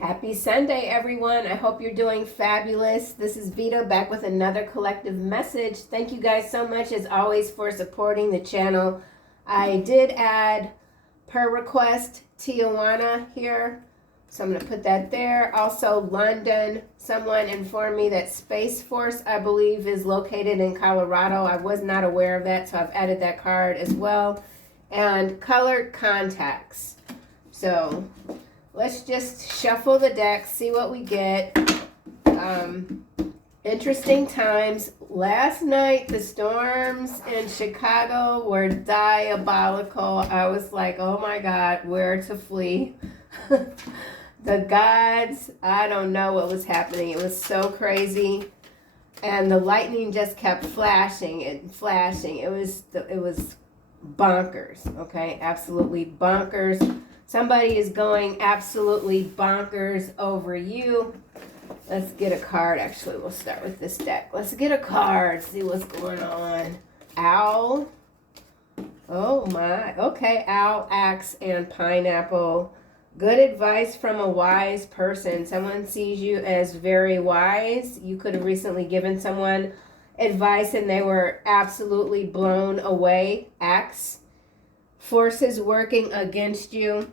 Happy Sunday, everyone. I hope you're doing fabulous. This is Veda back with another collective message. Thank you guys so much, as always, for supporting the channel. I did add, per request, Tijuana here. So I'm going to put that there. Also, London. Someone informed me that Space Force, I believe, is located in Colorado. I was not aware of that, so I've added that card as well. And colored contacts. So let's just shuffle the deck, see what we get. Interesting times. Last night, the storms in Chicago were diabolical. I was like, oh my God, where to flee? The gods, I don't know what was happening. It was so crazy. And the lightning just kept flashing and flashing. It was bonkers, okay? Absolutely bonkers. Somebody is going absolutely bonkers over you. Let's get a card. Actually, we'll start with this deck. Let's get a card, see what's going on. Owl. Oh my. Okay, owl, axe, and pineapple. Good advice from a wise person. Someone sees you as very wise. You could have recently given someone advice and they were absolutely blown away. Axe. Forces working against you.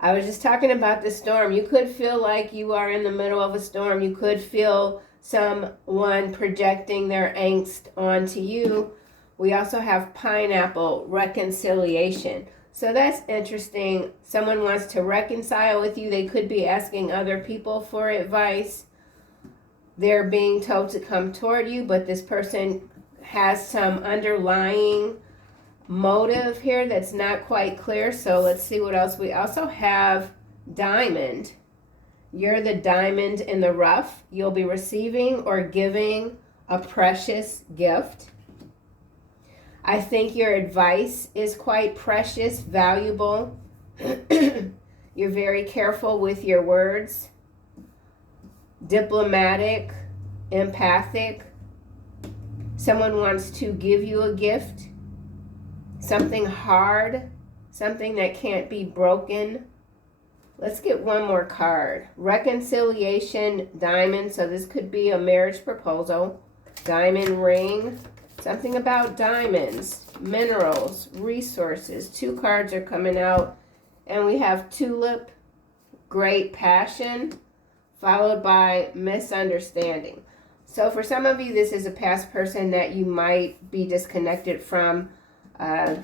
I was just talking about the storm. You could feel like you are in the middle of a storm. You could feel someone projecting their angst onto you. We also have pineapple, reconciliation. So that's interesting. Someone wants to reconcile with you. They could be asking other people for advice. They're being told to come toward you, but this person has some underlying motive here that's not quite clear. So let's see what else. We also have diamond. You're the diamond in the rough. You'll be receiving or giving a precious gift. I think your advice is quite precious, valuable. You're very careful with your words. Diplomatic, empathic. Someone wants to give you a gift. Something hard, something that can't be broken. Let's get one more card. Reconciliation, diamond. So this could be a marriage proposal. Diamond ring. Something about diamonds, minerals, resources. Two cards are coming out. And we have tulip, great passion, followed by misunderstanding. So for some of you, this is a past person that you might be disconnected from.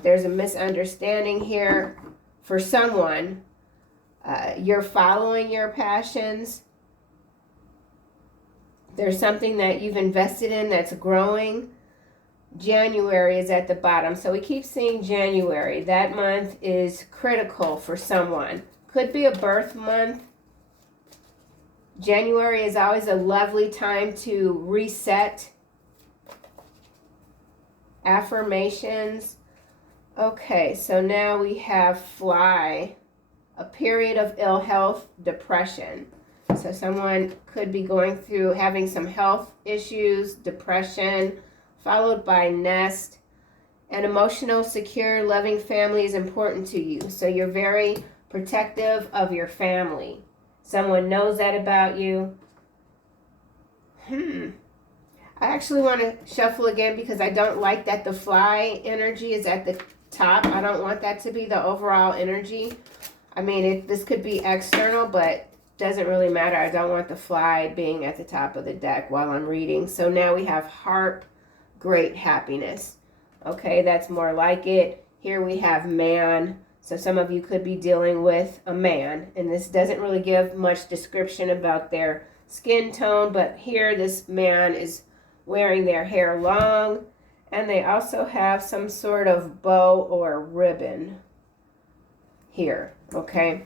There's a misunderstanding here for someone. You're following your passions. There's something that you've invested in that's growing. January is at the bottom. So we keep seeing January. That month is critical for someone. Could be a birth month. January is always a lovely time to reset. Affirmations. Okay, so now we have fly, a period of ill health, depression. So someone could be going through having some health issues, depression, followed by nest. An emotional, secure, loving family is important to you. So you're very protective of your family. Someone knows that about you. I actually want to shuffle again because I don't like that the fly energy is at the top. I don't want that to be the overall energy. I mean, this could be external, but doesn't really matter. I don't want the fly being at the top of the deck while I'm reading. So now we have harp, great happiness. Okay, that's more like it. Here we have man. So some of you could be dealing with a man, and this doesn't really give much description about their skin tone, but here this man is wearing their hair long, and they also have some sort of bow or ribbon here, okay?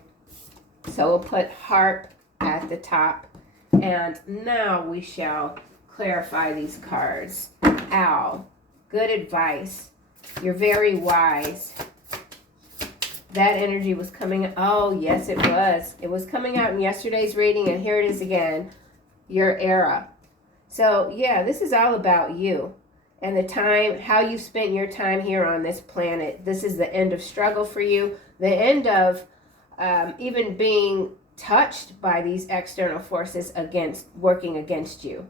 So we'll put harp at the top, and now we shall clarify these cards. Owl, good advice. You're very wise. That energy was coming. Oh, yes, it was. It was coming out in yesterday's reading, and here it is again. Your era. So, yeah, this is all about you and the time, how you spent your time here on this planet. This is the end of struggle for you, the end of even being touched by these external forces working against you.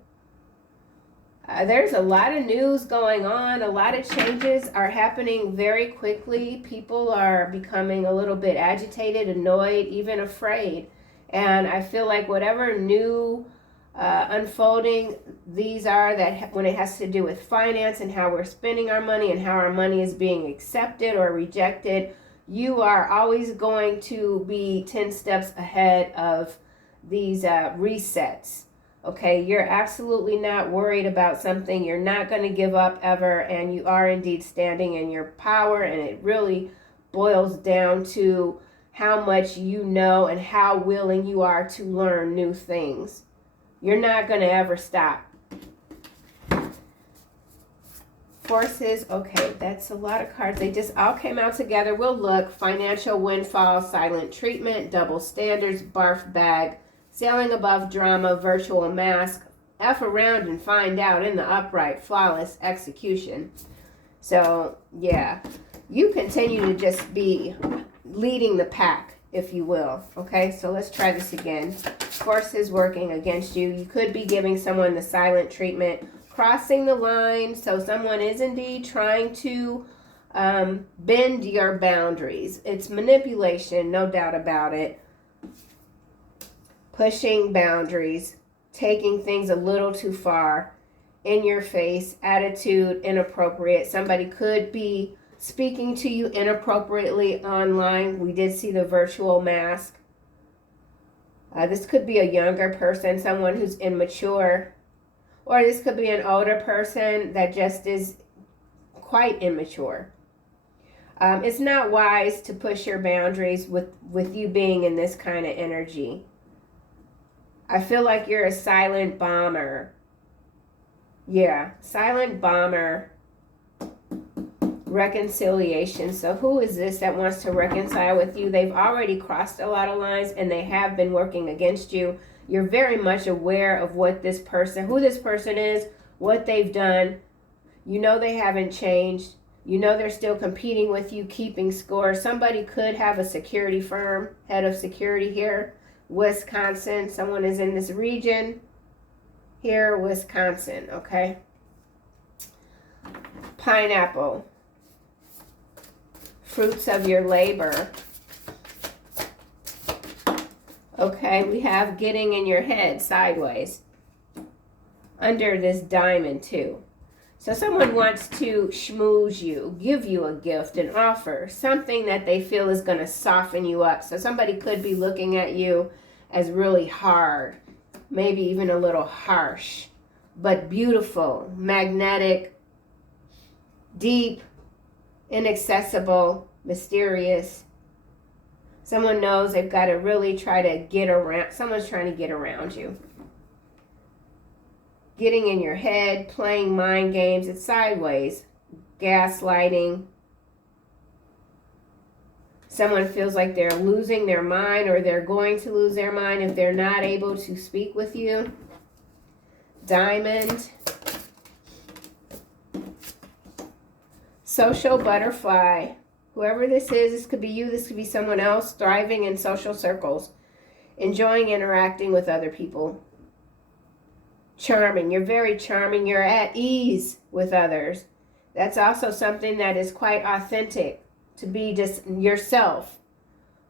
There's a lot of news going on. A lot of changes are happening very quickly. People are becoming a little bit agitated, annoyed, even afraid. And I feel like whatever new unfolding these are, that when it has to do with finance and how we're spending our money and how our money is being accepted or rejected, you are always going to be 10 steps ahead of these resets. Okay, you're absolutely not worried about something. You're not going to give up ever, and you are indeed standing in your power, and it really boils down to how much you know and how willing you are to learn new things. You're not going to ever stop. Forces, okay, that's a lot of cards. They just all came out together. We'll look. Financial windfall, silent treatment, double standards, barf bag, sailing above drama, virtual mask, F around and find out in the upright, flawless execution. So, yeah, you continue to just be leading the pack, if you will. Okay, so let's try this again. Forces working against you. You could be giving someone the silent treatment, crossing the line. So someone is indeed trying to bend your boundaries. It's manipulation, no doubt about it. Pushing boundaries, taking things a little too far, in your face, attitude inappropriate. Somebody could be speaking to you inappropriately online. We did see the virtual mask. This could be a younger person, someone who's immature, or this could be an older person that just is quite immature. It's not wise to push your boundaries with you being in this kind of energy. I feel like you're a silent bomber. Yeah, silent bomber. Reconciliation. So who is this that wants to reconcile with you? They've already crossed a lot of lines and they have been working against you. You're very much aware of what this person, who this person is, what they've done. You know they haven't changed. You know they're still competing with you, keeping score. Somebody could have a security firm, head of security here. Wisconsin. Someone is in this region here, Wisconsin, okay? Pineapple. Fruits of your labor. Okay, we have getting in your head sideways. Under this diamond too. So someone wants to schmooze you, give you a gift, an offer, something that they feel is going to soften you up. So somebody could be looking at you as really hard, maybe even a little harsh, but beautiful, magnetic, deep, inaccessible, mysterious. Someone knows they've got to really try to get around. Someone's trying to get around you. Getting in your head, playing mind games. It's sideways. Gaslighting. Someone feels like they're losing their mind or they're going to lose their mind if they're not able to speak with you. Diamond. Social butterfly. Whoever this is, this could be you, this could be someone else, thriving in social circles, enjoying interacting with other people. Charming. You're very charming. You're at ease with others. That's also something that is quite authentic, to be just yourself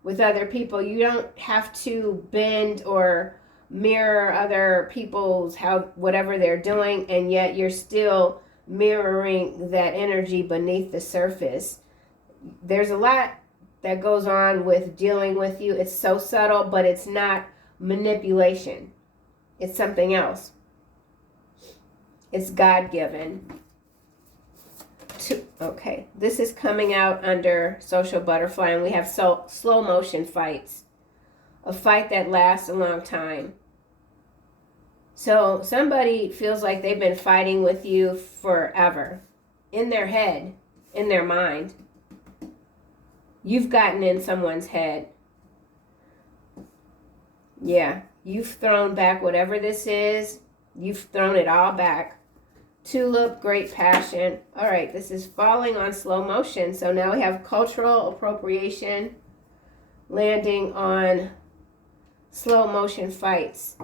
with other people. You don't have to bend or mirror other people's whatever they're doing, and yet you're still mirroring that energy beneath the surface. There's a lot that goes on with dealing with you. It's so subtle, but it's not manipulation. It's something else. It's God-given. Okay, this is coming out under social butterfly, and we have slow motion fights. A fight that lasts a long time. So somebody feels like they've been fighting with you forever. In their head, in their mind. You've gotten in someone's head. Yeah, you've thrown back whatever this is. You've thrown it all back. Tulip, great passion. All right, this is falling on slow motion. So now we have cultural appropriation, landing on slow motion fights.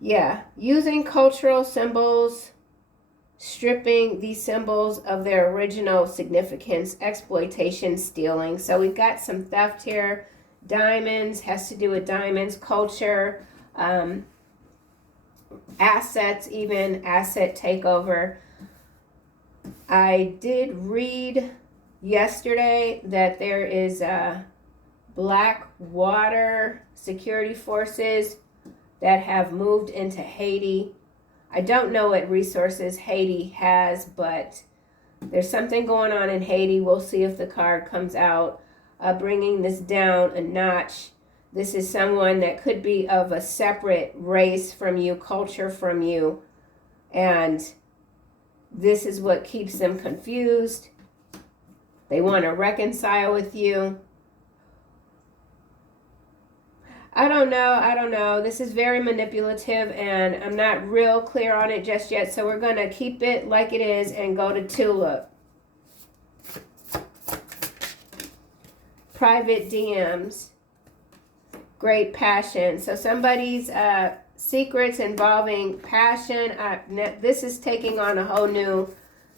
Yeah, using cultural symbols, stripping these symbols of their original significance, exploitation, stealing. So we've got some theft here. Diamonds has to do with diamonds, culture, assets, even asset takeover. I did read yesterday that there is black water security forces that have moved into Haiti. I don't know what resources Haiti has, but there's something going on in Haiti. We'll see if the card comes out. Bringing this down a notch. This is someone that could be of a separate race from you, culture from you, and this is what keeps them confused. They want to reconcile with you. I don't know. This is very manipulative, and I'm not real clear on it just yet, so we're going to keep it like it is and go to Tulip. Private DMs. Great passion. So somebody's secrets involving passion. This is taking on a whole new,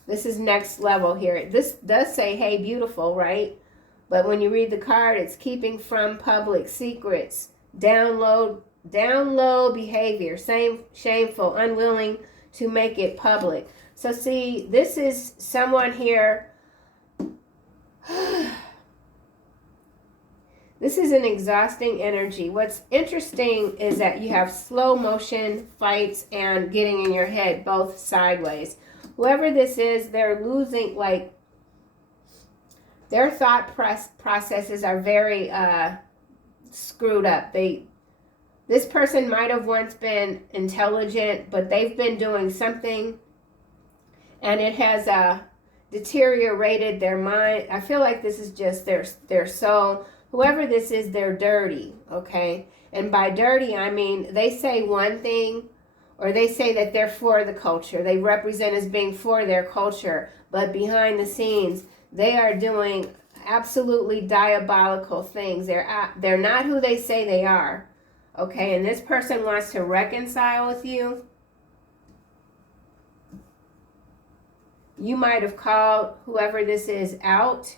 this is next level here. This does say, hey, beautiful, right? But when you read the card, it's keeping from public secrets. Down low behavior, shameful, unwilling to make it public. So see, this is someone here. This is an exhausting energy. What's interesting is that you have slow motion fights and getting in your head, both sideways. Whoever this is, they're losing, like, their thought processes are very screwed up. This person might have once been intelligent, but they've been doing something and it has deteriorated their mind. I feel like this is just their soul. Whoever this is, they're dirty, okay? And by dirty, I mean they say one thing, or they say that they're for the culture. They represent as being for their culture, but behind the scenes, they are doing absolutely diabolical things. They're not who they say they are, okay? And this person wants to reconcile with you. You might have called whoever this is out.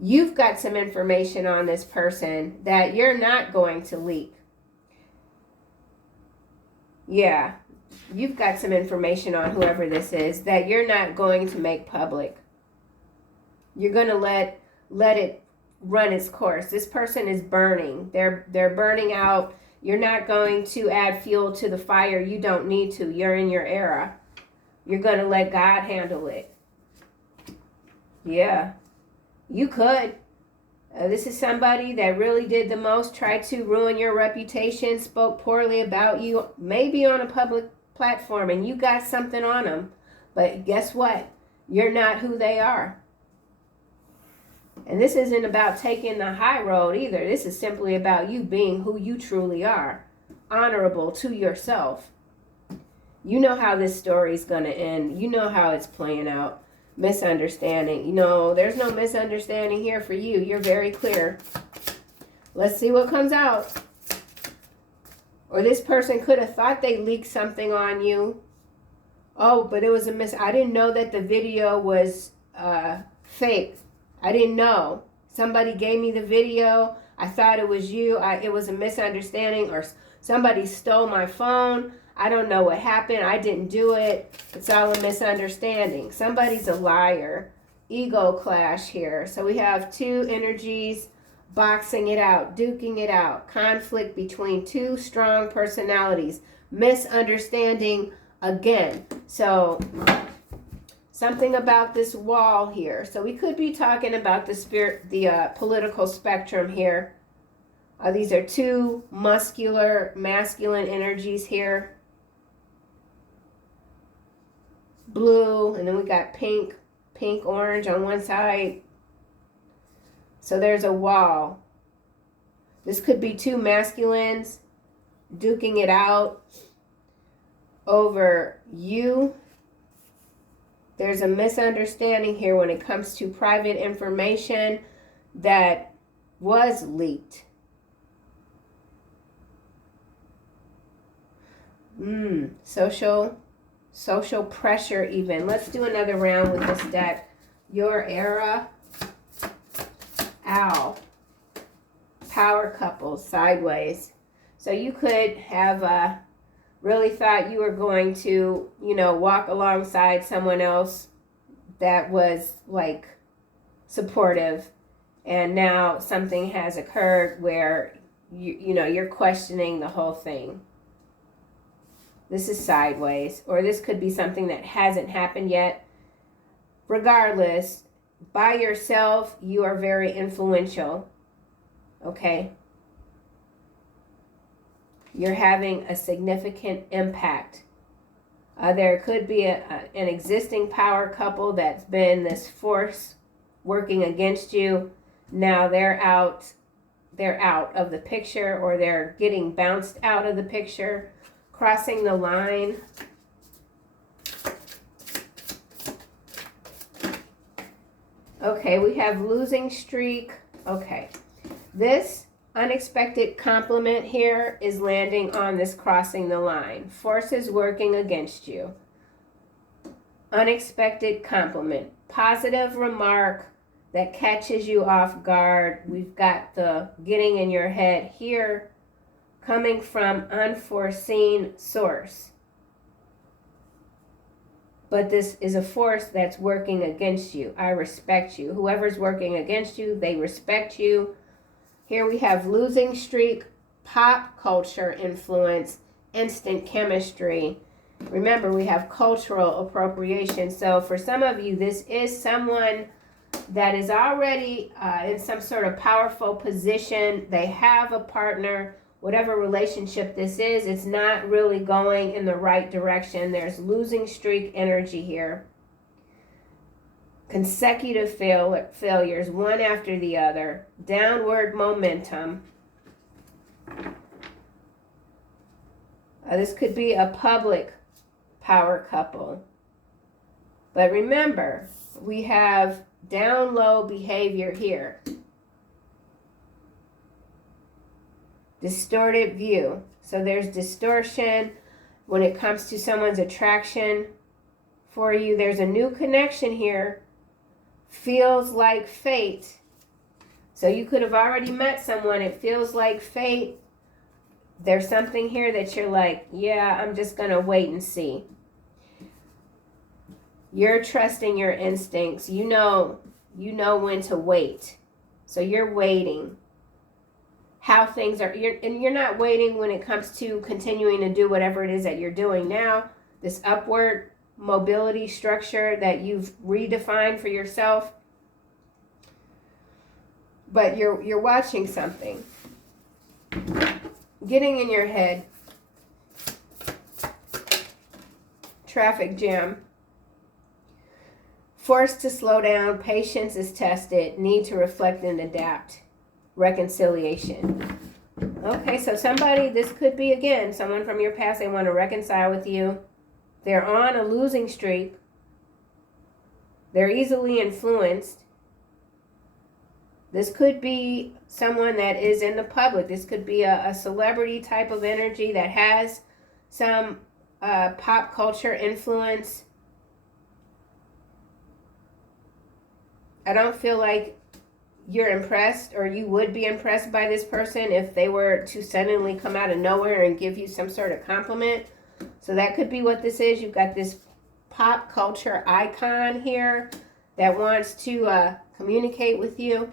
You've got some information on this person that you're not going to leak. Yeah, you've got some information on whoever this is that you're not going to make public. You're going to let it run its course. This person is burning. They're burning out. You're not going to add fuel to the fire. You don't need to. You're in your era. You're going to let God handle it. Yeah. You could. This is somebody that really did the most, tried to ruin your reputation, spoke poorly about you, maybe on a public platform, and you got something on them. But guess what? You're not who they are. And this isn't about taking the high road either. This is simply about you being who you truly are, honorable to yourself. You know how this story is going to end. You know how it's playing out. Misunderstanding. You know, there's no misunderstanding here for you. You're very clear. Let's see what comes out. Or this person could have thought they leaked something on you. Oh, but it was I didn't know that the video was fake. I didn't know. Somebody gave me the video. I thought it was you. It was a misunderstanding, or somebody stole my phone. I don't know what happened. I didn't do it. It's all a misunderstanding. Somebody's a liar. Ego clash here. So we have two energies boxing it out, duking it out. Conflict between two strong personalities. Misunderstanding again. So something about this wall here. So we could be talking about the political spectrum here. These are two muscular, masculine energies here. Blue, and then we got pink, orange on one side. So there's a wall. This could be two masculines duking it out over you. There's a misunderstanding here when it comes to private information that was leaked. Social pressure even. Let's do another round with this deck. Your era. Owl. Power couple, sideways. So you could have really thought you were going to, walk alongside someone else that was like supportive, and now something has occurred where you're questioning the whole thing. This is sideways, or this could be something that hasn't happened yet. Regardless, by yourself, you are very influential. Okay? You're having a significant impact. There could be an existing power couple that's been this force working against you. Now they're out of the picture, or they're getting bounced out of the picture, crossing the line. Okay, we have losing streak. Okay, this unexpected compliment here is landing on this crossing the line. Forces working against you. Unexpected compliment. Positive remark that catches you off guard. We've got the getting in your head here, coming from unforeseen source. But this is a force that's working against you. I respect you. Whoever's working against you, they respect you. Here we have losing streak, pop culture influence, instant chemistry. Remember, we have cultural appropriation. So for some of you, this is someone that is already in some sort of powerful position. They have a partner. Whatever relationship this is, it's not really going in the right direction. There's losing streak energy here. Consecutive failures, one after the other. Downward momentum. This could be a public power couple. But remember, we have down low behavior here. Distorted view. So there's distortion when it comes to someone's attraction for you. There's a new connection here. Feels like fate. So you could have already met someone. It feels like fate. There's something here that you're like, yeah, I'm just going to wait and see. You're trusting your instincts. You know when to wait. So you're waiting. How things are, you're not waiting when it comes to continuing to do whatever it is that you're doing now. This upward mobility structure that you've redefined for yourself. But you're watching something. Getting in your head. Traffic jam. Forced to slow down. Patience is tested. Need to reflect and adapt. Reconciliation. Okay, so somebody, this could be, again, someone from your past. They want to reconcile with you. They're on a losing streak. They're easily influenced. This could be someone that is in the public. This could be a celebrity type of energy that has some pop culture influence. I don't feel like you're impressed, or you would be impressed by this person if they were to suddenly come out of nowhere and give you some sort of compliment. So that could be what this is. You've got this pop culture icon here that wants to communicate with you.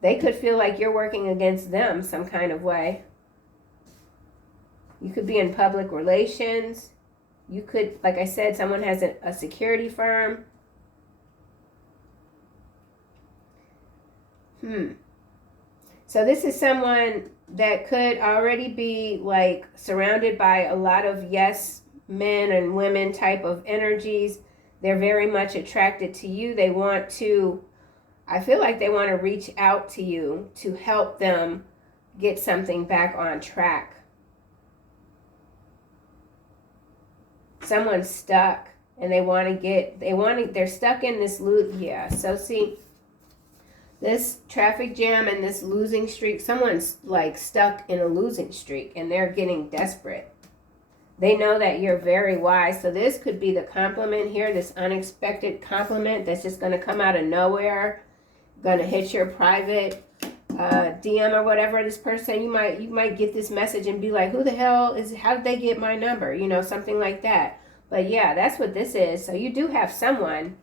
They could feel like you're working against them some kind of way. You could be in public relations. You could, like I said, someone has a security firm. So this is someone that could already be like surrounded by a lot of yes men and women type of energies. They're very much attracted to you. They want to, I feel like they want to reach out to you to help them get something back on track. Someone's stuck and they're stuck in this loop. Yeah, so see, This traffic jam and this losing streak, someone's like stuck in a losing streak and they're getting desperate. They know that you're very wise. So this could be the compliment here, this unexpected compliment that's just going to come out of nowhere, going to hit your private DM or whatever. This person, you might get this message and be like, who the hell is, how did they get my number? You know, something like that. But yeah, that's what this is. So you do have someone.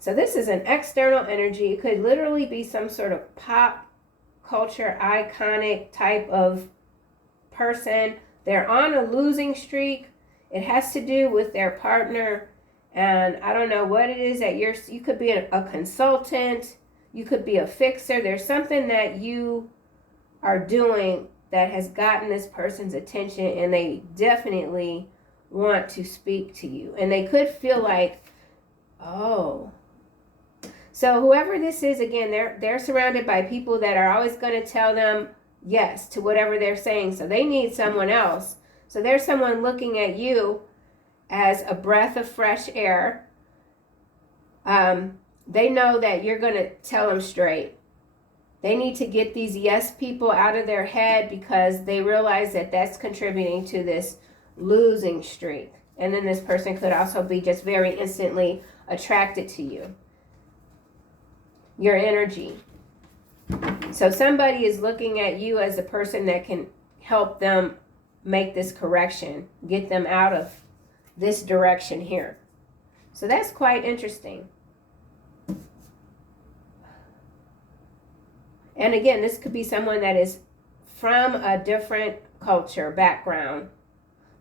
So this is an external energy. It could literally be some sort of pop culture iconic type of person. They're on a losing streak. It has to do with their partner. And I don't know what it is that you could be a consultant. You could be a fixer. There's something that you are doing that has gotten this person's attention, and they definitely want to speak to you. And they could feel like, oh. So whoever this is, again, they're surrounded by people that are always going to tell them yes to whatever they're saying. So they need someone else. So there's someone looking at you as a breath of fresh air. They know that you're going to tell them straight. They need to get these yes people out of their head because they realize that that's contributing to this losing streak. And then this person could also be just very instantly attracted to you. Your energy. So somebody is looking at you as a person that can help them make this correction, get them out of this direction here. So that's quite interesting. And again, this could be someone that is from a different culture, background.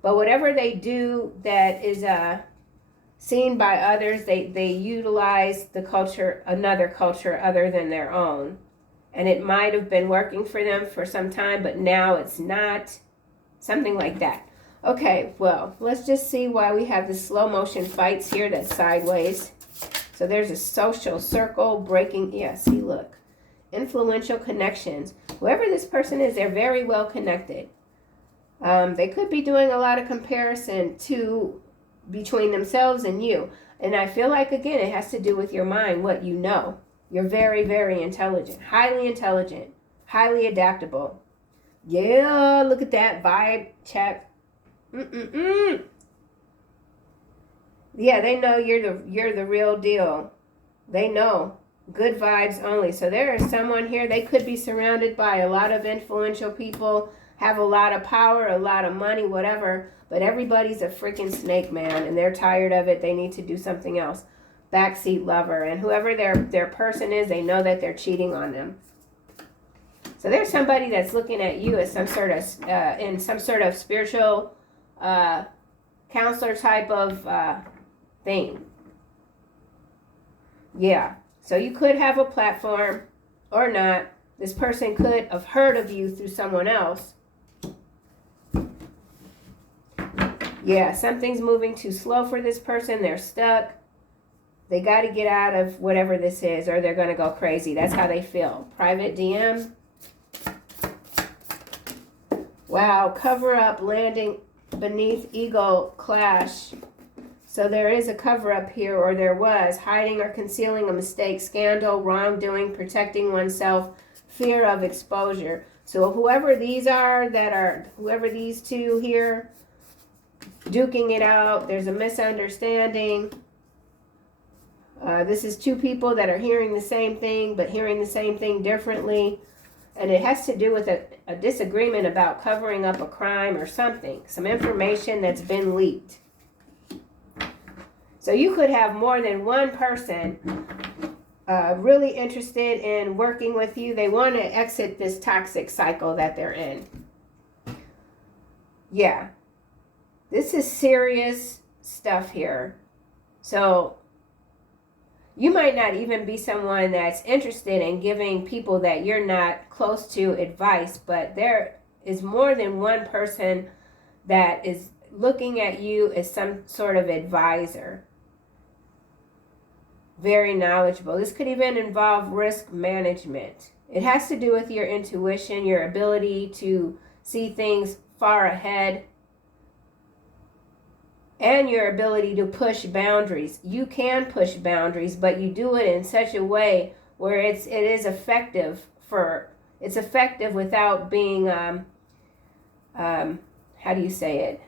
But whatever they do that is seen by others, they utilize the culture, another culture other than their own. And it might have been working for them for some time, but now it's not. Something like that. Okay, well, let's just see why we have the slow motion fights here that's sideways. So there's a social circle breaking. Yeah, see, look. Influential connections. Whoever this person is, they're very well connected. They could be doing a lot of comparison between themselves and you. And I feel like, again, it has to do with your mind, what you know. You're very, very intelligent, highly adaptable. Yeah, look at that vibe check. Yeah, they know you're the real deal. They know. Good vibes only. So there is someone here. They could be surrounded by a lot of influential people, have a lot of power, a lot of money, whatever. But everybody's a freaking snake, man, and they're tired of it. They need to do something else. Backseat lover. And whoever their person is, they know that they're cheating on them. So there's somebody that's looking at you as some sort of in some sort of spiritual counselor type of thing. Yeah. So you could have a platform or not. This person could have heard of you through someone else. Yeah, something's moving too slow for this person. They're stuck. They got to get out of whatever this is or they're going to go crazy. That's how they feel. Private DM. Wow, cover up landing beneath ego clash. So there is a cover up here, or there was, hiding or concealing a mistake, scandal, wrongdoing, protecting oneself, fear of exposure. So whoever these are whoever these two here, duking it out, there's a misunderstanding. This is two people that are hearing the same thing, but hearing the same thing differently. And it has to do with a disagreement about covering up a crime or something, some information that's been leaked. So you could have more than one person really interested in working with you. They want to exit this toxic cycle that they're in. Yeah. This is serious stuff here. So you might not even be someone that's interested in giving people that you're not close to advice, but there is more than one person that is looking at you as some sort of advisor. Very knowledgeable. This could even involve risk management. It has to do with your intuition, your ability to see things far ahead, and your ability to push boundaries. You can push boundaries, but you do it in such a way where it is effective it's effective without being, how do you say it?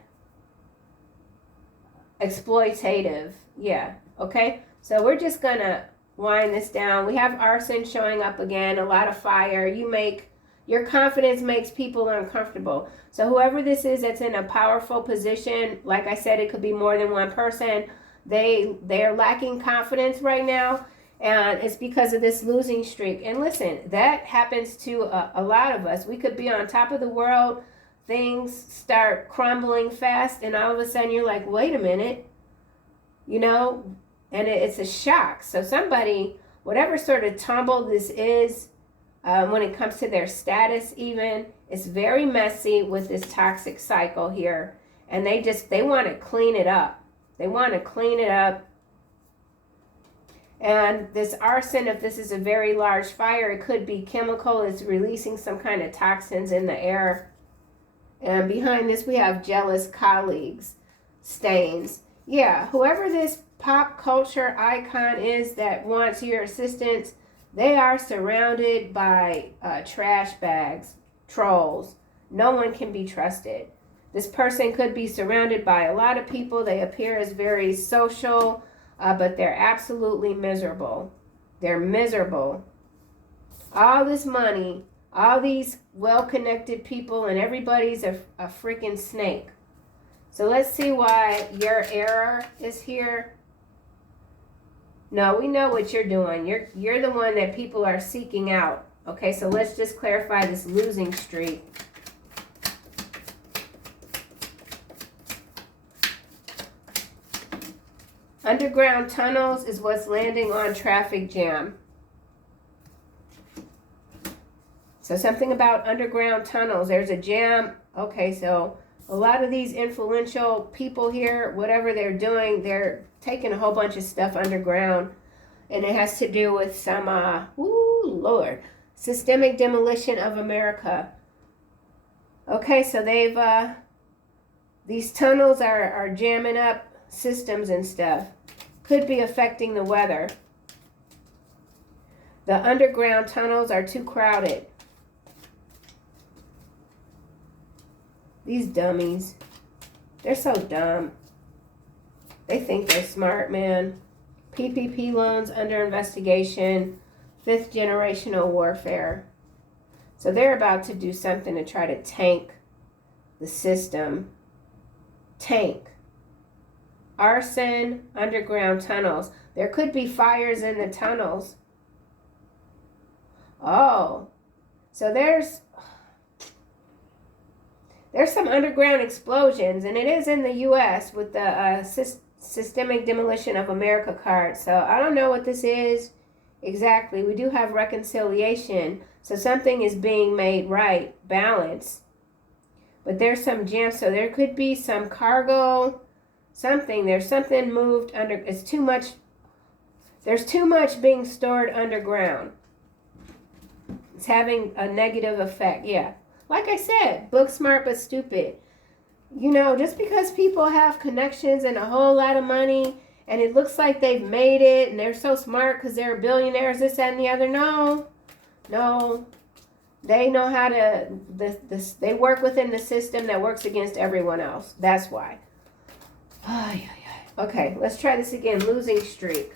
Exploitative. Yeah. Okay. So we're just going to wind this down. We have arson showing up again, a lot of fire. Your confidence makes people uncomfortable. So whoever this is that's in a powerful position, like I said, it could be more than one person. They're lacking confidence right now, and it's because of this losing streak. And listen, that happens to a lot of us. We could be on top of the world, things start crumbling fast, and all of a sudden you're like, wait a minute, and it's a shock. So somebody, whatever sort of tumble this is, when it comes to their status even, it's very messy with this toxic cycle here, and they want to clean it up. They want to clean it up. And this arson, if this is a very large fire, it could be chemical. It's releasing some kind of toxins in the air. And behind this, we have jealous colleagues, stains. Yeah, whoever this pop culture icon is that wants your assistance, they are surrounded by trash bags, trolls. No one can be trusted. This person could be surrounded by a lot of people. They appear as very social, but they're absolutely miserable. They're miserable. All this money, all these well-connected people, and everybody's a freaking snake. So let's see why your error is here. No, we know what you're doing. You're the one that people are seeking out. Okay, so let's just clarify this losing streak. Underground tunnels is what's landing on traffic jam. So something about underground tunnels. There's a jam. Okay, so a lot of these influential people here, whatever they're doing, they're taking a whole bunch of stuff underground. And it has to do with some, systemic demolition of America. Okay, so these tunnels are jamming up systems and stuff. Could be affecting the weather. The underground tunnels are too crowded. These dummies, they're so dumb. They think they're smart, man. PPP loans under investigation, 5th generational warfare. So they're about to do something to try to tank the system. Tank. Arson, underground tunnels. There could be fires in the tunnels. Oh, so there's some underground explosions, and it is in the U.S. with the systemic demolition of America card. So I don't know what this is exactly. We do have reconciliation, so something is being made right, balance. But there's some jam, so there could be some cargo. There's something moved under. It's too much. There's too much being stored underground. It's having a negative effect. Yeah. Like I said, book smart but stupid. Just because people have connections and a whole lot of money and it looks like they've made it and they're so smart because they're billionaires, this, that, and the other. No. They know how to, they work within the system that works against everyone else. That's why. Okay, let's try this again. Losing streak.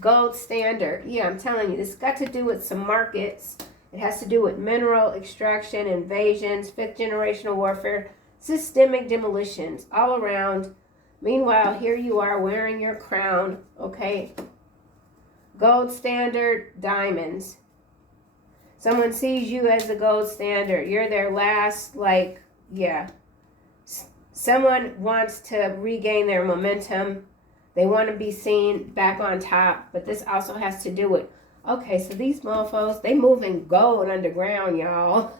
Gold standard. Yeah, I'm telling you, this has got to do with some markets. It has to do with mineral extraction, invasions, 5th generational warfare, systemic demolitions all around. Meanwhile, here you are wearing your crown, okay? Gold standard, diamonds. Someone sees you as the gold standard. You're their last, someone wants to regain their momentum. They want to be seen back on top. But this also has to do with, okay, so these mofos, they moving gold underground, y'all.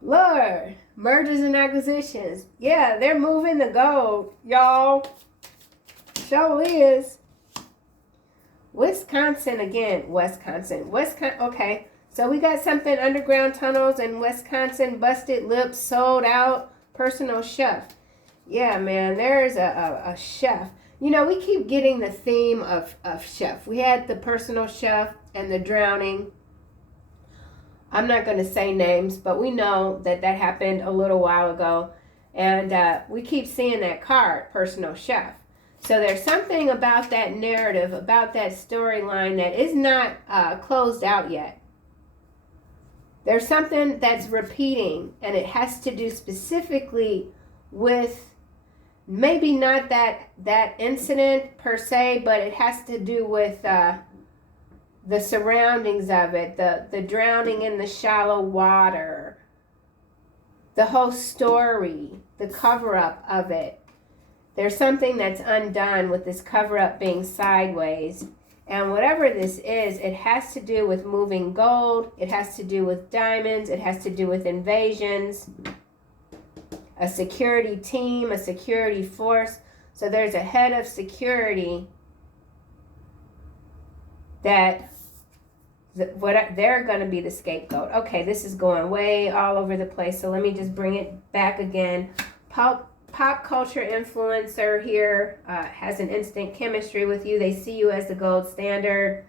Lord, mergers and acquisitions. Yeah, they're moving the gold, y'all. Show is. Wisconsin again. Okay, so we got something underground tunnels in Wisconsin. Busted lips, sold out. Personal chef. Yeah, man, there's a chef. You know, we keep getting the theme of chef. We had the personal chef and the drowning. I'm not going to say names, but we know that that happened a little while ago. And we keep seeing that card, personal chef. So there's something about that narrative, about that storyline that is not closed out yet. There's something that's repeating, and it has to do specifically with maybe not that incident per se, but it has to do with the surroundings of it, the drowning in the shallow water, the whole story, the cover-up of it. There's something that's undone with this cover-up being sideways. And whatever this is, it has to do with moving gold. It has to do with diamonds. It has to do with invasions, a security team, a security force. So there's a head of security that they're going to be the scapegoat. Okay, this is going way all over the place. So let me just bring it back again. Pop culture influencer here has an instant chemistry with you. They see you as the gold standard.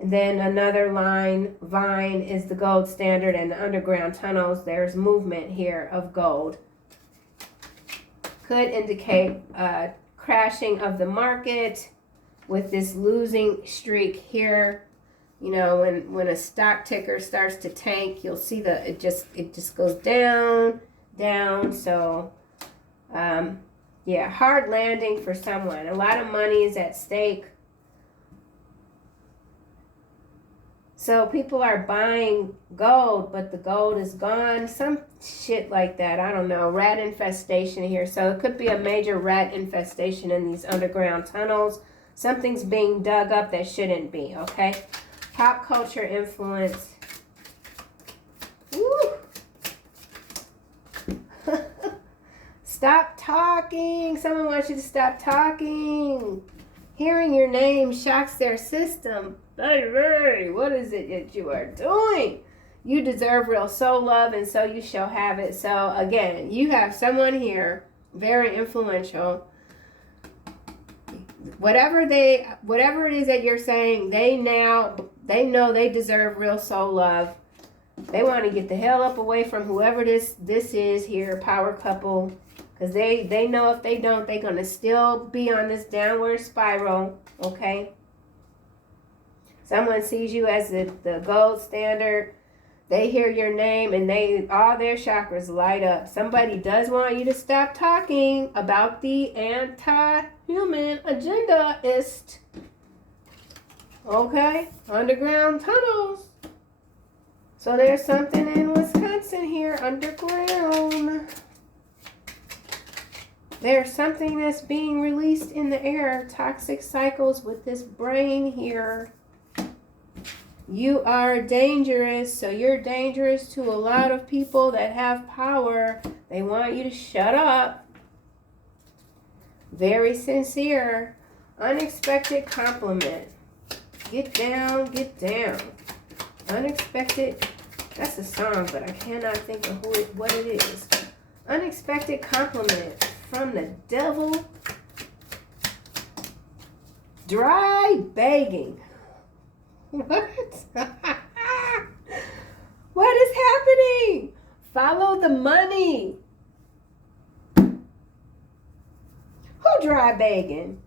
And then another line, Vine is the gold standard, and the underground tunnels, there's movement here of gold. Could indicate crashing of the market with this losing streak here. You know, when a stock ticker starts to tank, you'll see it just goes down. So yeah, hard landing for someone. A lot of money is at stake. So people are buying gold, but the gold is gone. Some shit like that. I don't know. Rat infestation here. So it could be a major rat infestation in these underground tunnels. Something's being dug up that shouldn't be, okay? Pop culture influence. Woo! Stop talking. Someone wants you to stop talking. Hearing your name shocks their system. Baby, what is it that you are doing? You deserve real soul love, and so you shall have it. So again, you have someone here, very influential. Whatever it is that you're saying, they know they deserve real soul love. They want to get the hell up away from whoever this is here, power couple. Because they know if they don't, they're going to still be on this downward spiral, okay? Someone sees you as the gold standard. They hear your name and all their chakras light up. Somebody does want you to stop talking about the anti-human agendaist. Okay? Underground tunnels. So there's something in Wisconsin here, underground. There's something that's being released in the air. Toxic cycles with this brain here. You are dangerous. So you're dangerous to a lot of people that have power. They want you to shut up. Very sincere. Unexpected compliment. Get down, get down. Unexpected. That's a song, but I cannot think of what it is. Unexpected compliment. From the devil. Dry begging. What? What is happening? Follow the money. Who dry begging?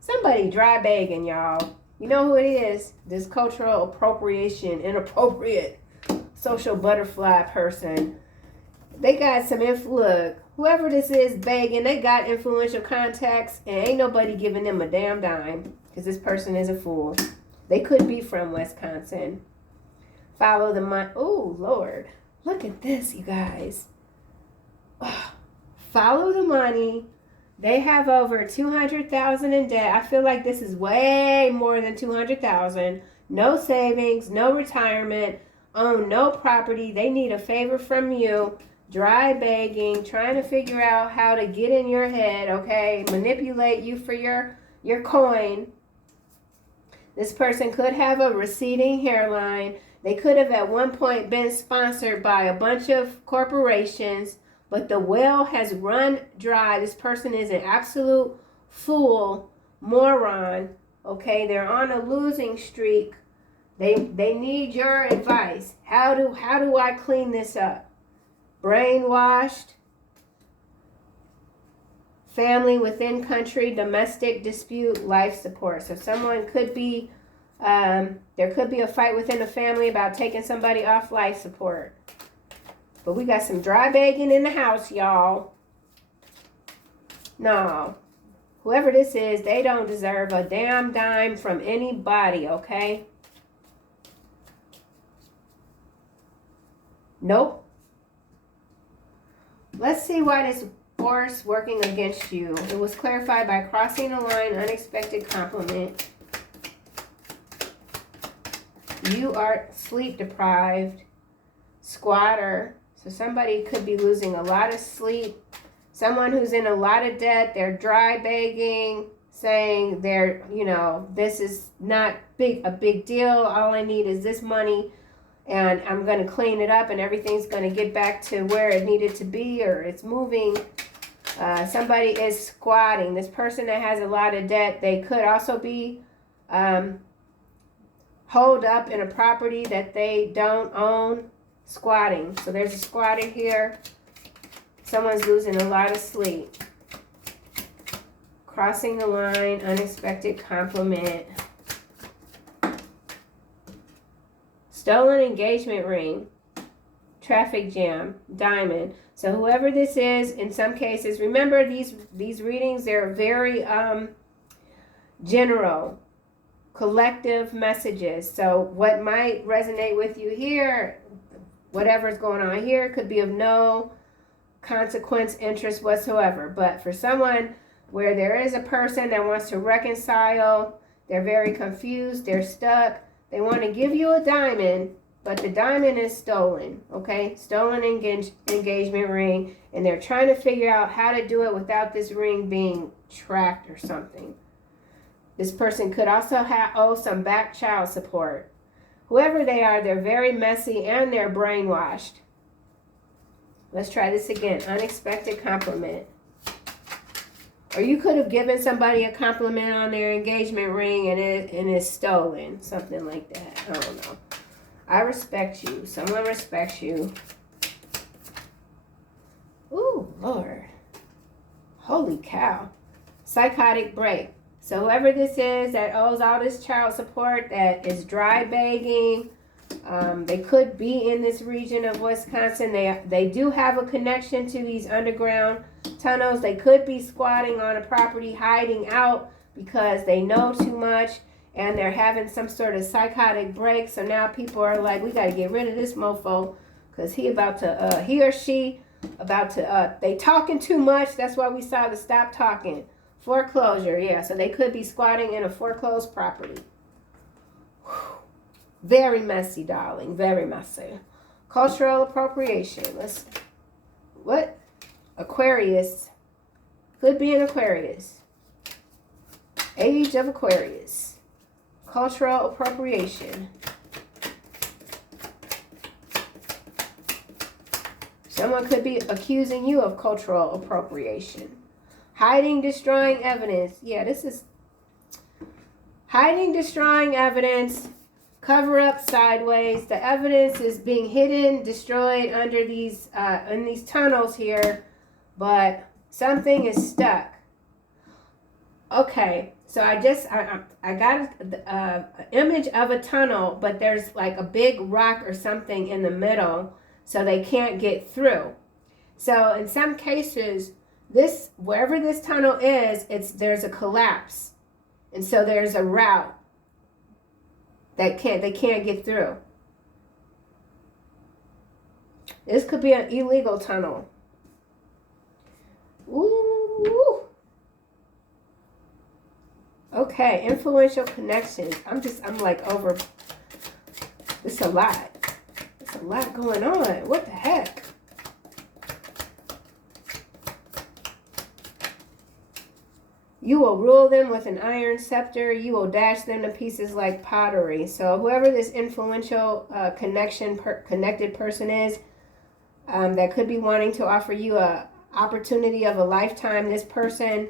Somebody dry begging, y'all. You know who it is? This cultural appropriation, inappropriate social butterfly person. They got some look. Whoever this is begging, they got influential contacts, and ain't nobody giving them a damn dime because this person is a fool. They could be from Wisconsin. Follow the money. Oh, Lord. Look at this, you guys. Oh, follow the money. They have over $200,000 in debt. I feel like this is way more than $200,000. No savings, no retirement, own no property. They need a favor from you. Dry begging, trying to figure out how to get in your head, okay? Manipulate you for your coin. This person could have a receding hairline. They could have at one point been sponsored by a bunch of corporations, but the well has run dry. This person is an absolute fool, moron. Okay, they're on a losing streak. They need your advice. How do I clean this up? Brainwashed. Family within country, domestic dispute, life support. So someone could be, there could be a fight within a family about taking somebody off life support. But we got some dry begging in the house, y'all. No. Whoever this is, they don't deserve a damn dime from anybody, okay? Nope. Let's see why this force working against you. It was clarified by crossing a line, unexpected compliment. You are sleep deprived, squatter. So somebody could be losing a lot of sleep. Someone who's in a lot of debt, they're dry begging, saying they're, you know, this is not a big deal. All I need is this money and I'm going to clean it up and everything's going to get back to where it needed to be, or it's moving. Somebody is squatting. This person that has a lot of debt, they could also be holed up in a property that they don't own, squatting. So there's a squatter here. Someone's losing a lot of sleep. Crossing the line, unexpected compliment. Stolen engagement ring, traffic jam, diamond. So whoever this is, in some cases, remember these readings, they're very general, collective messages. So what might resonate with you here, whatever's going on here, could be of no consequence, interest whatsoever. But for someone where there is a person that wants to reconcile, they're very confused, they're stuck, they want to give you a diamond, but the diamond is stolen, okay? Stolen engagement ring, and they're trying to figure out how to do it without this ring being tracked or something. This person could also owe some back child support. Whoever they are, they're very messy and they're brainwashed. Let's try this again. Unexpected compliment. Or you could have given somebody a compliment on their engagement ring and it's stolen. Something like that. I don't know. I respect you. Someone respects you. Ooh, Lord. Holy cow. Psychotic break. So whoever this is that owes all this child support, that is dry begging, they could be in this region of Wisconsin. They do have a connection to these underground tunnels. They could be squatting on a property, hiding out because they know too much and they're having some sort of psychotic break. So now people are like, we got to get rid of this mofo because he or she about to, they talking too much. That's why we saw the stop talking. Foreclosure, yeah. So they could be squatting in a foreclosed property. Whew. Very messy, darling. Very messy. Cultural appropriation. What? Aquarius. Could be an Aquarius. Age of Aquarius. Cultural appropriation. Someone could be accusing you of cultural appropriation. Hiding, destroying evidence. Yeah, this is hiding, destroying evidence. Cover up sideways. The evidence is being hidden, destroyed under these in these tunnels here, but something is stuck. Okay, so I got an image of a tunnel, but there's like a big rock or something in the middle, so they can't get through. So in some cases, wherever this tunnel is, there's a collapse, and so there's a route that they can't get through. This could be an illegal tunnel. Ooh. Okay, influential connections. I'm like over. It's a lot. It's a lot going on. What the heck? You will rule them with an iron scepter. You will dash them to pieces like pottery. So whoever this influential connected person is, that could be wanting to offer you a opportunity of a lifetime. This person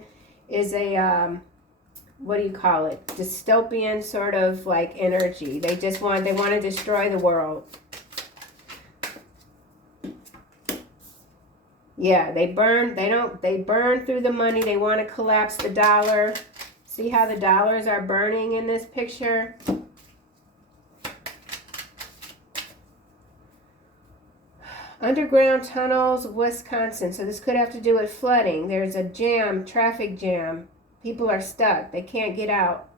is a what do you call it? Dystopian sort of like energy. They want to destroy the world. Yeah, they burn through the money. They want to collapse the dollar. See how the dollars are burning in this picture? Underground tunnels, Wisconsin. So this could have to do with flooding. There's a jam, traffic jam. People are stuck. They can't get out.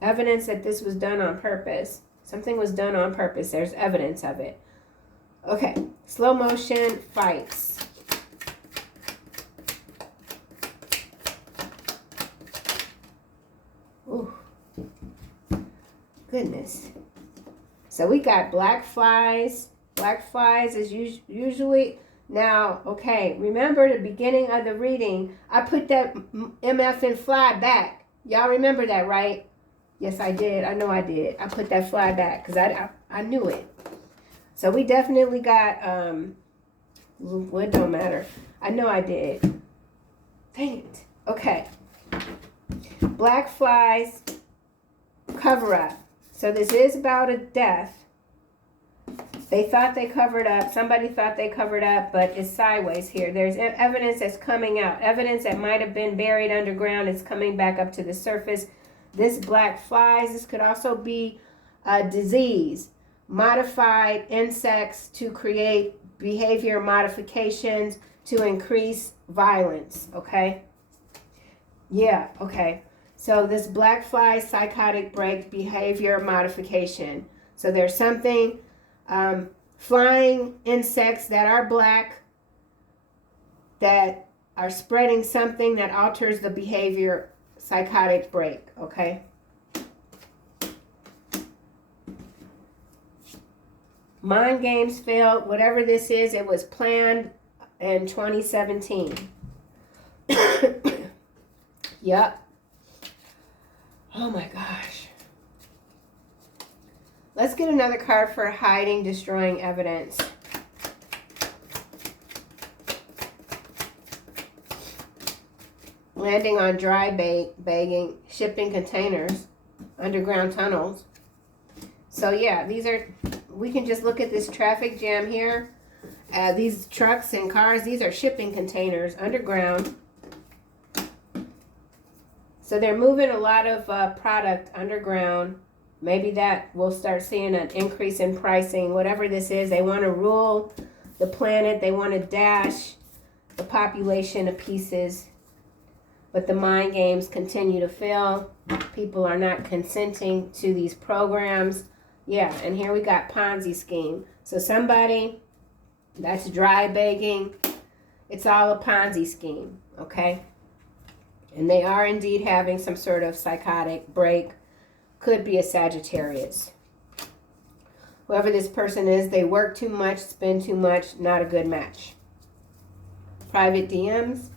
Evidence that this was done on purpose. Something was done on purpose. There's evidence of it. Okay. Slow motion fights. Ooh. Goodness. So we got black flies. Black flies is usually... Now, okay, remember the beginning of the reading, I put that MF and fly back. Y'all remember that, right? Yes, I did. I know I did. I put that fly back because I knew it. So we definitely got, well, it don't matter. I know I did. Dang it. Okay. Black flies, cover up. So this is about a death. They thought they covered up. Somebody thought they covered up, but it's sideways here. There's evidence that's coming out. Evidence that might have been buried underground is coming back up to the surface. This black flies, this could also be a disease. Modified insects to create behavior modifications to increase violence, okay? Yeah, okay. So this black fly psychotic break behavior modification. So there's something... flying insects that are black that are spreading something that alters the behavior, psychotic break, okay? Mind games failed. Whatever this is, it was planned in 2017. Yep. Oh my gosh. Let's get another card for hiding, destroying evidence. Landing on dry bagging, shipping containers, underground tunnels. So yeah, we can just look at this traffic jam here. These trucks and cars, these are shipping containers underground. So they're moving a lot of product underground. Maybe that we'll start seeing an increase in pricing. Whatever this is, they want to rule the planet. They want to dash the population to pieces. But the mind games continue to fail. People are not consenting to these programs. Yeah, and here we got Ponzi scheme. So somebody that's dry begging, it's all a Ponzi scheme, okay? And they are indeed having some sort of psychotic break. Could be a Sagittarius. Whoever this person is, they work too much, spend too much, not a good match. Private DMs.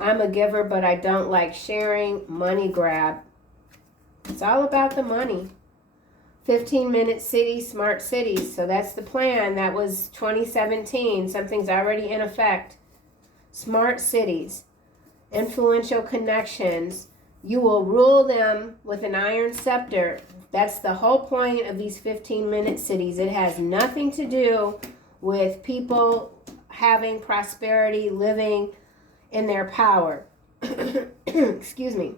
I'm a giver, but I don't like sharing. Money grab. It's all about the money. 15-minute city, smart cities. So that's the plan. That was 2017. Something's already in effect. Smart cities, influential connections. You will rule them with an iron scepter. That's the whole point of these 15-minute cities. It has nothing to do with people having prosperity, living in their power. Excuse me.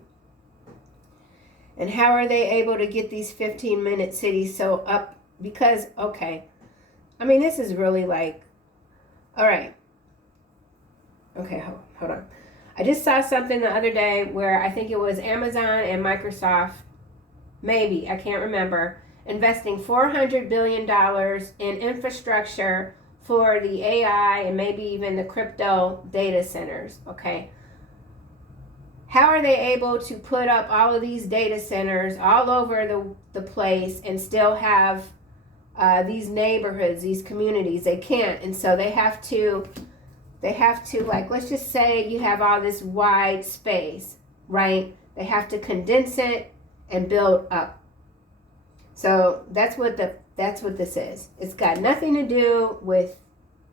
And how are they able to get these 15-minute cities so up? Because, okay, I mean, this is really like, all right. Okay, hold on. I just saw something the other day where I think it was Amazon and Microsoft, maybe, I can't remember, investing $400 billion in infrastructure for the AI and maybe even the crypto data centers, okay? How are they able to put up all of these data centers all over the place and still have these neighborhoods, these communities? They can't, and so they have to They have to, like, let's just say you have all this wide space, right? They have to condense it and build up. So that's what this is. It's got nothing to do with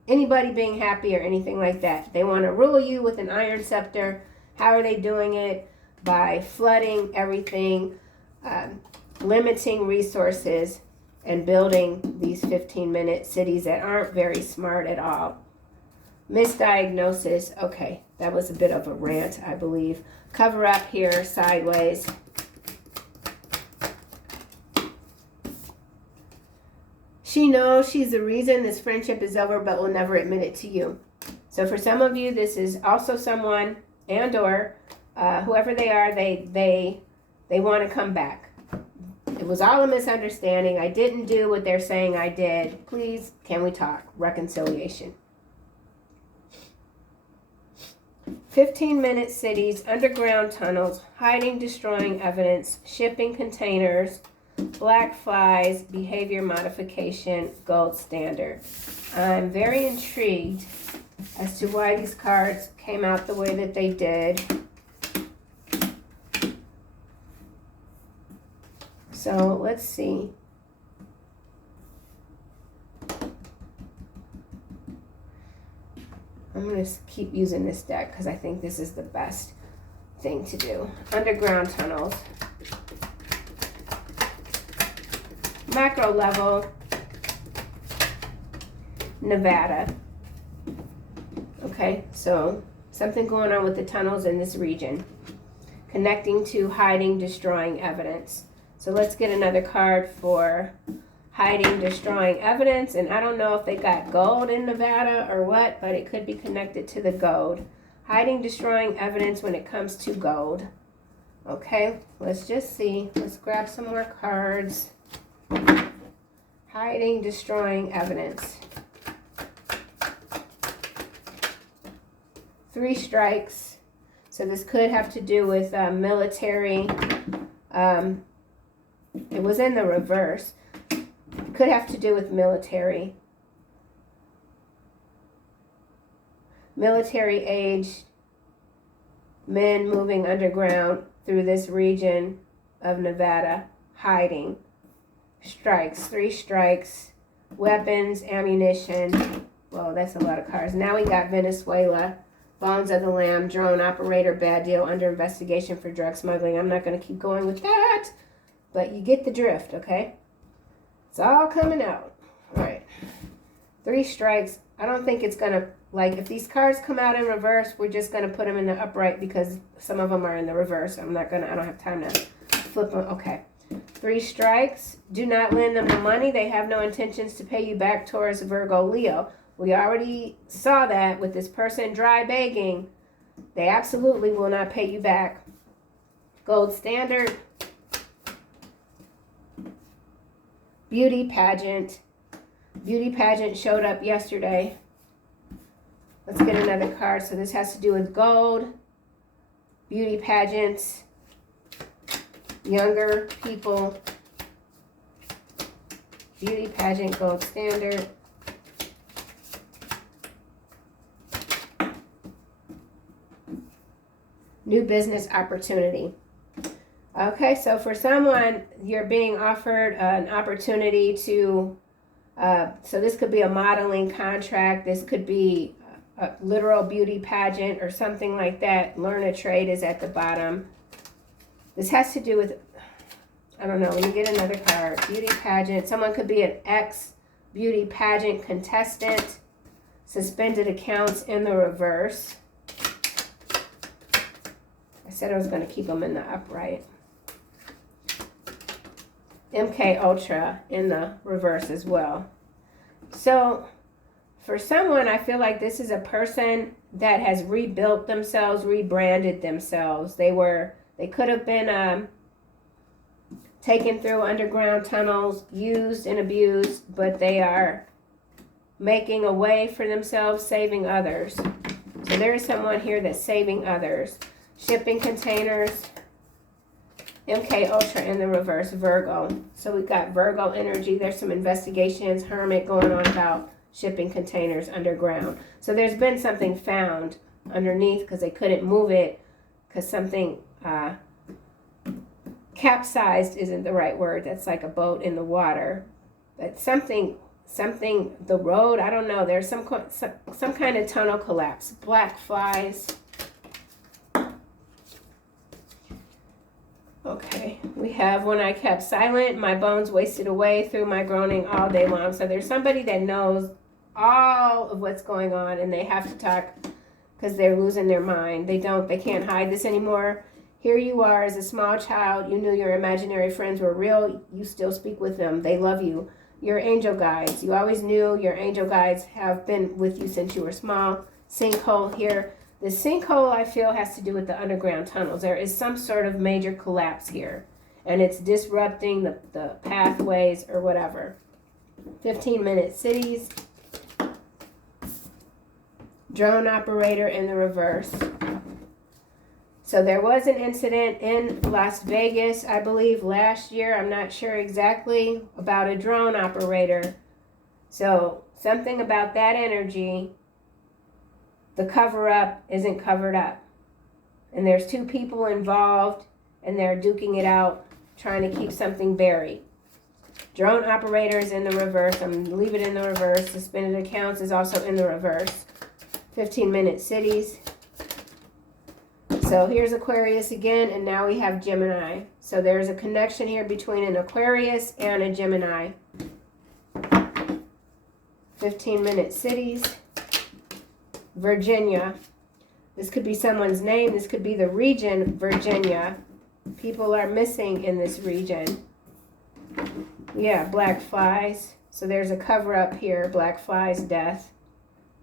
anybody being happy or anything like that. They want to rule you with an iron scepter. How are they doing it? By flooding everything, limiting resources, and building these 15-minute cities that aren't very smart at all. Misdiagnosis. Okay, that was a bit of a rant, I believe. Cover up here, sideways. She knows she's the reason this friendship is over, but will never admit it to you. So for some of you, this is also someone and or whoever they are, they want to come back. It was all a misunderstanding. I didn't do what they're saying I did. Please, can we talk? Reconciliation. 15-minute cities, underground tunnels, hiding, destroying evidence, shipping containers, black flies, behavior modification, gold standard. I'm very intrigued as to why these cards came out the way that they did. So let's see. I'm going to keep using this deck because I think this is the best thing to do. Underground tunnels. Macro level. Nevada. Okay, so something going on with the tunnels in this region. Connecting to hiding, destroying evidence. So let's get another card for hiding, destroying evidence. And I don't know if they got gold in Nevada or what, but it could be connected to the gold. Hiding, destroying evidence when it comes to gold. Okay, let's just see. Let's grab some more cards. Hiding, destroying evidence. 3 strikes. So this could have to do with military. It was in the reverse. It could have to do with military. Military age men moving underground through this region of Nevada, hiding. Strikes, 3 strikes, weapons, ammunition. Well, that's a lot of cards. Now we got Venezuela, Bones of the Lamb, drone operator, bad deal, under investigation for drug smuggling. I'm not going to keep going with that, but you get the drift, okay? It's all coming out. All right. 3 strikes. I don't think it's going to, like, if these cards come out in reverse, we're just going to put them in the upright because some of them are in the reverse. I don't have time to flip them. Okay. 3 strikes. Do not lend them the money. They have no intentions to pay you back. Taurus, Virgo, Leo. We already saw that with this person dry begging. They absolutely will not pay you back. Gold standard. Beauty pageant. Beauty pageant showed up yesterday. Let's get another card. So this has to do with gold. Beauty pageants. Younger people. Beauty pageant, gold standard. New business opportunity. Okay, so for someone, you're being offered an opportunity to, so this could be a modeling contract, this could be a literal beauty pageant or something like that. Learn a trade is at the bottom. This has to do with, I don't know, let me get another card. Beauty pageant. Someone could be an ex-beauty pageant contestant. Suspended accounts in the reverse. I said I was going to keep them in the upright. MK Ultra in the reverse as well. So for someone, I feel like this is a person that has rebuilt themselves, rebranded themselves. They could have been taken through underground tunnels, used and abused, but they are making a way for themselves, saving others. So there is someone here that's saving others. Shipping containers. MK Ultra in the reverse, Virgo. So we've got Virgo energy. There's some investigations, Hermit going on about shipping containers underground. So there's been something found underneath because they couldn't move it because something capsized isn't the right word. That's like a boat in the water. But something, the road, I don't know. There's some kind of tunnel collapse. Black flies. Okay, we have when I kept silent, my bones wasted away through my groaning all day long. So there's somebody that knows all of what's going on and they have to talk because they're losing their mind. They can't hide this anymore. Here you are as a small child. You knew your imaginary friends were real. You still speak with them. They love you. Your angel guides. You always knew your angel guides have been with you since you were small. Sinkhole here. The sinkhole, I feel, has to do with the underground tunnels. There is some sort of major collapse here, and it's disrupting the pathways or whatever. 15-minute cities. Drone operator in the reverse. So there was an incident in Las Vegas, I believe, last year. I'm not sure exactly, about a drone operator. So something about that energy. The cover-up isn't covered up. And there's two people involved, and they're duking it out, trying to keep something buried. Drone operator is in the reverse. I'm going to leave it in the reverse. Suspended accounts is also in the reverse. 15-minute cities. So here's Aquarius again, and now we have Gemini. So there's a connection here between an Aquarius and a Gemini. 15-minute cities. Virginia. This could be someone's name. This could be the region, Virginia. People are missing in this region. Yeah, black flies. So there's a cover-up here. Black flies, death.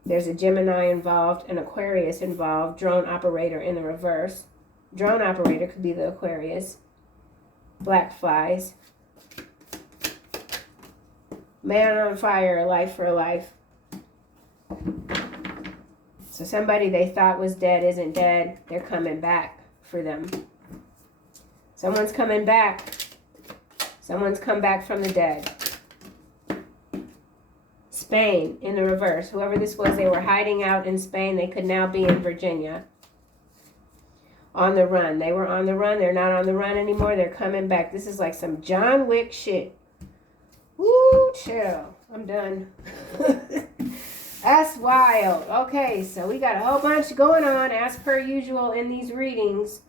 There's a Gemini involved, an Aquarius involved. Drone operator in the reverse. Drone operator could be the Aquarius. Black flies. Man on fire, life for a life. So somebody they thought was dead isn't dead. They're coming back for them. Someone's coming back. Someone's come back from the dead. Spain in the reverse. Whoever this was, they were hiding out in Spain. They could now be in Virginia. On the run. They were on the run. They're not on the run anymore. They're coming back. This is like some John Wick shit. Woo, chill. I'm done. That's wild. Okay, so we got a whole bunch going on as per usual in these readings.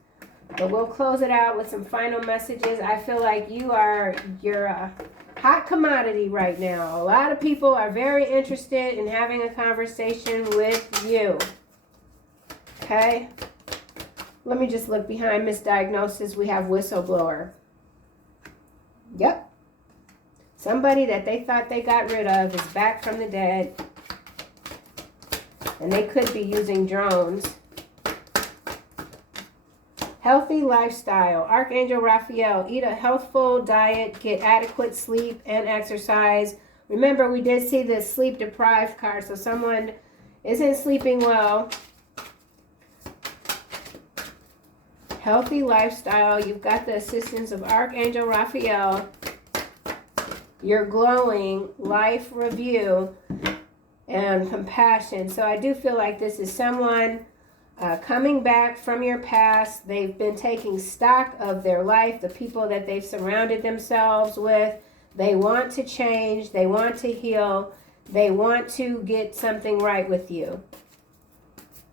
But we'll close it out with some final messages. I feel like you're a hot commodity right now. A lot of people are very interested in having a conversation with you. Okay? Let me just look behind misdiagnosis. We have whistleblower. Yep. Somebody that they thought they got rid of is back from the dead. And they could be using drones. Healthy lifestyle. Archangel Raphael. Eat a healthful diet. Get adequate sleep and exercise. Remember, we did see the sleep deprived card. So someone isn't sleeping well. Healthy lifestyle. You've got the assistance of Archangel Raphael. You're glowing. Life review. And compassion. So I do feel like this is someone coming back from your past. They've been taking stock of their life, the people that they've surrounded themselves with. They want to change. They want to heal. They want to get something right with you.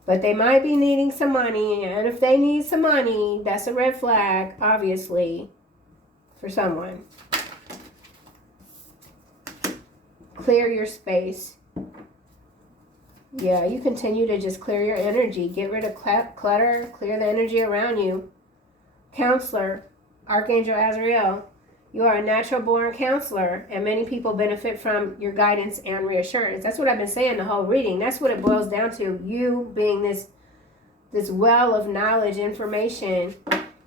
But they might be needing some money. And if they need some money, that's a red flag, obviously, for someone. Clear your space. Yeah, you continue to just clear your energy. Get rid of clutter. Clear the energy around you. Counselor, Archangel Azrael. You are a natural born counselor, and many people benefit from your guidance and reassurance. That's what I've been saying the whole reading. That's what it boils down to. You being this well of knowledge, information.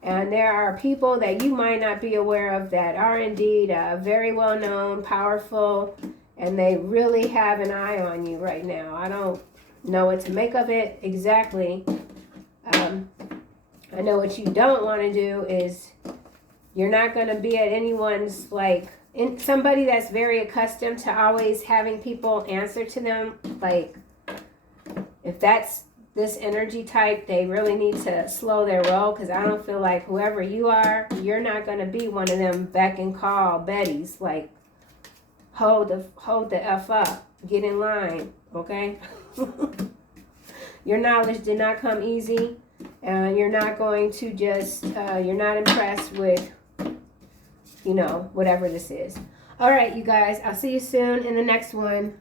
And there are people that you might not be aware of that are indeed very well known, powerful, and they really have an eye on you right now. I don't know what to make of it exactly. I know what you don't want to do is you're not going to be at anyone's somebody that's very accustomed to always having people answer to them, like if that's this energy type, they really need to slow their roll, because I don't feel like whoever you are, you're not going to be one of them beck and call Bettys. Like, hold the F up. Get in line, okay? Your knowledge did not come easy, and you're not going to just, you're not impressed with, you know, whatever this is. All right, you guys, I'll see you soon in the next one.